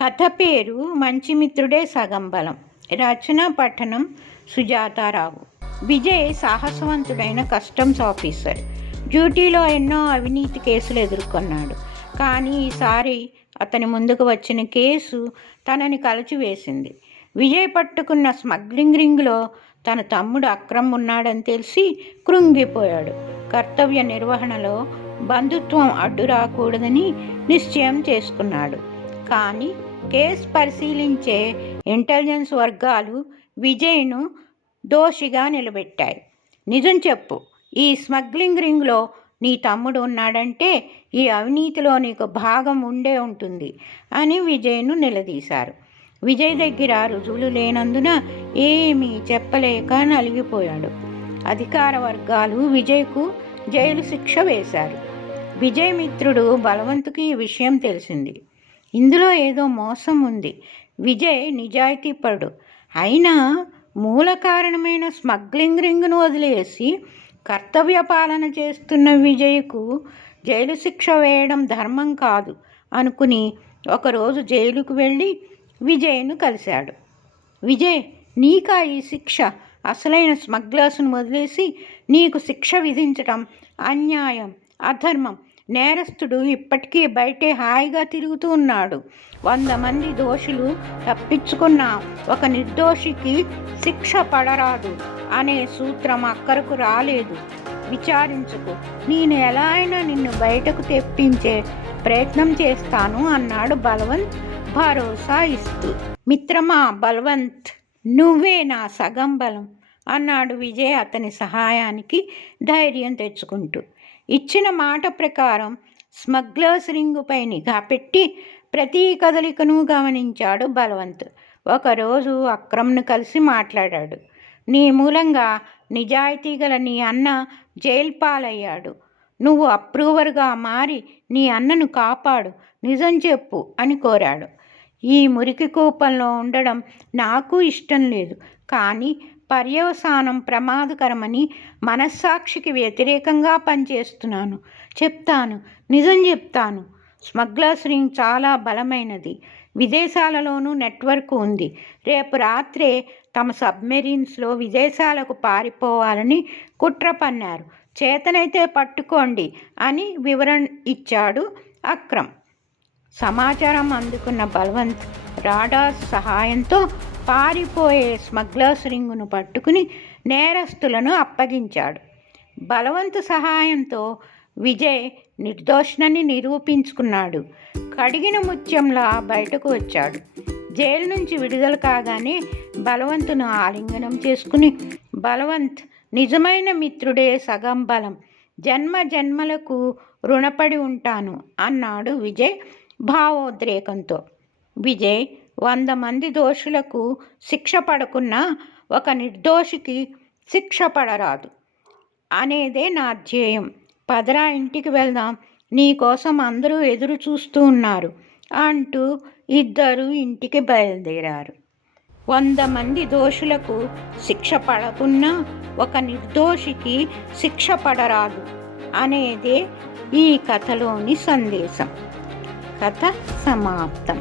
కథ పేరు మంచిమిత్రుడే సగం బలం. రచన పఠనం సుజాతారావు. విజయ్ సాహసవంతుడైన కస్టమ్స్ ఆఫీసర్. డ్యూటీలో ఎన్నో అవినీతి కేసులు ఎదుర్కొన్నాడు. కానీ ఈసారి అతని ముందుకు వచ్చిన కేసు తనని కలిచివేసింది. విజయ్ పట్టుకున్న స్మగ్లింగ్ రింగ్లో తన తమ్ముడు అక్రమ్ ఉన్నాడని తెలిసి కృంగిపోయాడు. కర్తవ్య నిర్వహణలో బంధుత్వం అడ్డు రాకూడదని నిశ్చయం చేసుకున్నాడు. కానీ కేసు పరిశీలించే ఇంటెలిజెన్స్ వర్గాలు విజయ్ను దోషిగా నిలబెట్టాయి. నిజం చెప్పు, ఈ స్మగ్లింగ్ రింగ్లో నీ తమ్ముడు ఉన్నాడంటే ఈ అవినీతిలో నీకు భాగం ఉండే ఉంటుంది అని విజయ్ను నిలదీశారు. విజయ్ దగ్గర రుజువులు లేనందున ఏమీ చెప్పలేక నలిగిపోయాడు. అధికార వర్గాలు విజయ్కు జైలు శిక్ష వేశారు. విజయ్ మిత్రుడు బలవంతుకి ఈ విషయం తెలిసింది. ఇందులో ఏదో మోసం ఉంది. విజయ్ నిజాయితీపరుడు అయినా మూల కారణమైన స్మగ్లింగ్ రింగ్ను వదిలేసి కర్తవ్య పాలన చేస్తున్న విజయ్కు జైలు శిక్ష వేయడం ధర్మం కాదు అనుకుని ఒకరోజు జైలుకు వెళ్ళి విజయ్ను కలిశాడు. విజయ్, నీకా ఈ శిక్ష? అసలైన స్మగ్లర్స్ను వదిలేసి నీకు శిక్ష విధించడం అన్యాయం, అధర్మం. నేరస్తుడు ఇప్పటికీ బయటే హాయిగా తిరుగుతూ ఉన్నాడు. 100 మంది దోషులు తప్పించుకున్న ఒక నిర్దోషికి శిక్ష పడరాదు అనే సూత్రం అక్కరకు రాలేదు. విచారించుకు, నేను ఎలా అయినా నిన్ను బయటకు తెప్పించే ప్రయత్నం చేస్తాను అన్నాడు బలవంత్ భరోసా ఇస్తూ. మిత్రమా బలవంత్, నువ్వే నా సగం బలం అన్నాడు విజయ్ అతని సహాయానికి ధైర్యం తెచ్చుకుంటూ. ఇచ్చిన మాట ప్రకారం స్మగ్లర్స్ రింగుపై నిఘా పెట్టి ప్రతి కదలికను గమనించాడు బలవంత్. ఒకరోజు అక్రమ్ను కలిసి మాట్లాడాడు. నీ మూలంగా నిజాయితీ గల నీ అన్న జైలు పాలయ్యాడు. నువ్వు అప్రూవర్గా మారి నీ అన్నను కాపాడు, నిజం చెప్పు అని కోరాడు. ఈ మురికి కూపంలో ఉండడం నాకు ఇష్టం లేదు, కానీ పర్యవసానం ప్రమాదకరమని మనస్సాక్షికి వ్యతిరేకంగా పనిచేస్తున్నాను. చెప్తాను, నిజం చెప్తాను. స్మగ్లర్స్ రింగ్ చాలా బలమైనది. విదేశాలలోనూ నెట్వర్క్ ఉంది. రేపు రాత్రే తమ సబ్మెరీన్స్లో విదేశాలకు పారిపోవాలని కుట్ర పన్నారు. చేతనైతే పట్టుకోండి అని వివరణ ఇచ్చాడు అక్రమ్. సమాచారం అందుకున్న బలవంత్ రాడార్ సహాయంతో పారిపోయే స్మగ్లర్స్ రింగును పట్టుకుని నేరస్తులను అప్పగించాడు. బలవంత్ సహాయంతో విజయ్ నిర్దోషణని నిరూపించుకున్నాడు. కడిగిన ముత్యంలా బయటకు వచ్చాడు. జైలు నుంచి విడుదల కాగానే బలవంతును ఆలింగనం చేసుకుని, బలవంత్ నిజమైన మిత్రుడే సగం బలం, జన్మ జన్మలకు రుణపడి ఉంటాను అన్నాడు విజయ్ భావోద్రేకంతో. విజయ్, 100 మంది దోషులకు శిక్ష పడకున్నా ఒక నిర్దోషికి శిక్ష పడరాదు అనేదే నా ధ్యేయం. పదరా, ఇంటికి వెళ్దాం, నీకోసం అందరూ ఎదురు చూస్తూ ఉన్నారు అంటూ ఇద్దరు ఇంటికి బయలుదేరారు. 100 మంది దోషులకు శిక్ష పడకున్నా ఒక నిర్దోషికి శిక్ష పడరాదు అనేదే ఈ కథలోని సందేశం. కథ సమాప్తం.